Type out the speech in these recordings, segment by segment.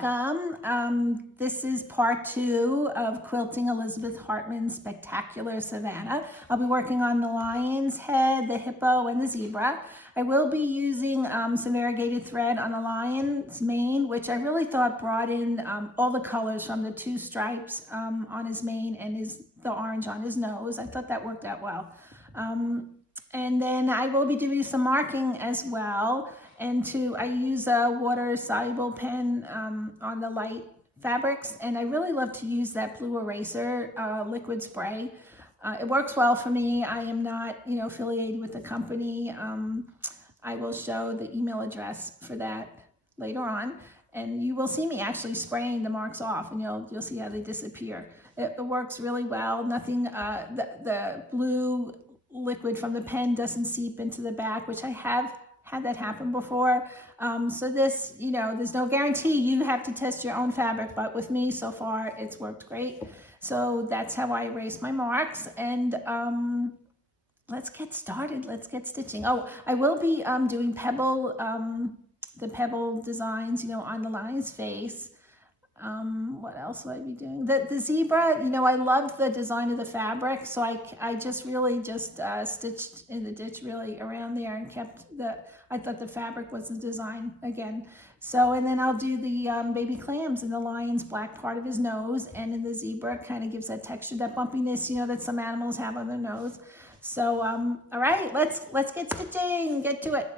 welcome. This is part 2 of Quilting Elizabeth Hartman's Spectacular Savanna. I'll be working on the lion's head, the hippo, and the zebra. I will be using some variegated thread on the lion's mane, which I really thought brought in all the colors from the 2 stripes on his mane and the orange on his nose. I thought that worked out well. And then I will be doing some marking as well. And I use a water-soluble pen on the light fabrics, and I really love to use that blue eraser liquid spray. It works well for me. I am not, affiliated with the company. I will show the email address for that later on, and you will see me actually spraying the marks off, and you'll see how they disappear. It works really well. Nothing. The blue liquid from the pen doesn't seep into the back, which I have had that happen before. So this, there's no guarantee. You have to test your own fabric, but with me so far, it's worked great. So that's how I erase my marks. And let's get started. Let's get stitching. Oh, I will be doing the pebble designs, on the lion's face. What else will I be doing? The zebra, I loved the design of the fabric, so I just really stitched in the ditch really around there and kept I thought the fabric was the design again. So, and then I'll do the baby clams in the lion's black part of his nose, and in the zebra kind of gives that texture, that bumpiness, that some animals have on their nose. So, all right, let's get stitching, get to it.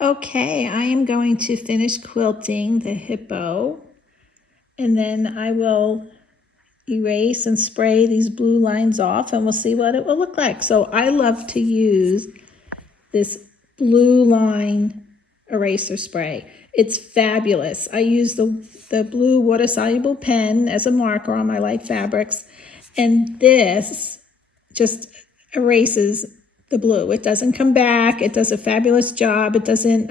Okay, I am going to finish quilting the hippo, and then I will erase and spray these blue lines off, and we'll see what it will look like. So I love to use this blue line eraser spray. It's fabulous. I use the blue water-soluble pen as a marker on my light fabrics, and this just erases the blue. It doesn't come back. It does a fabulous job. It doesn't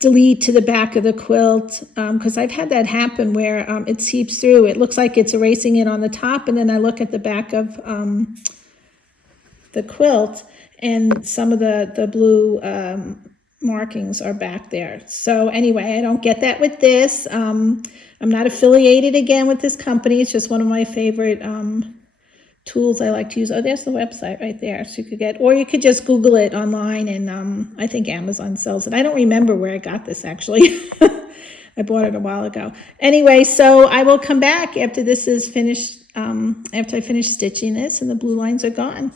delete to the back of the quilt, because I've had that happen where it seeps through. It looks like it's erasing it on the top, and then I look at the back of the quilt, and some of the blue markings are back there. So anyway, I don't get that with this. I'm not affiliated again with this company. It's just one of my favorite tools I like to use. Oh, there's the website right there. So you could get, or you could just Google it online, and I think Amazon sells it. I don't remember where I got this actually. I bought it a while ago. Anyway, so I will come back after this is finished, after I finish stitching this and the blue lines are gone.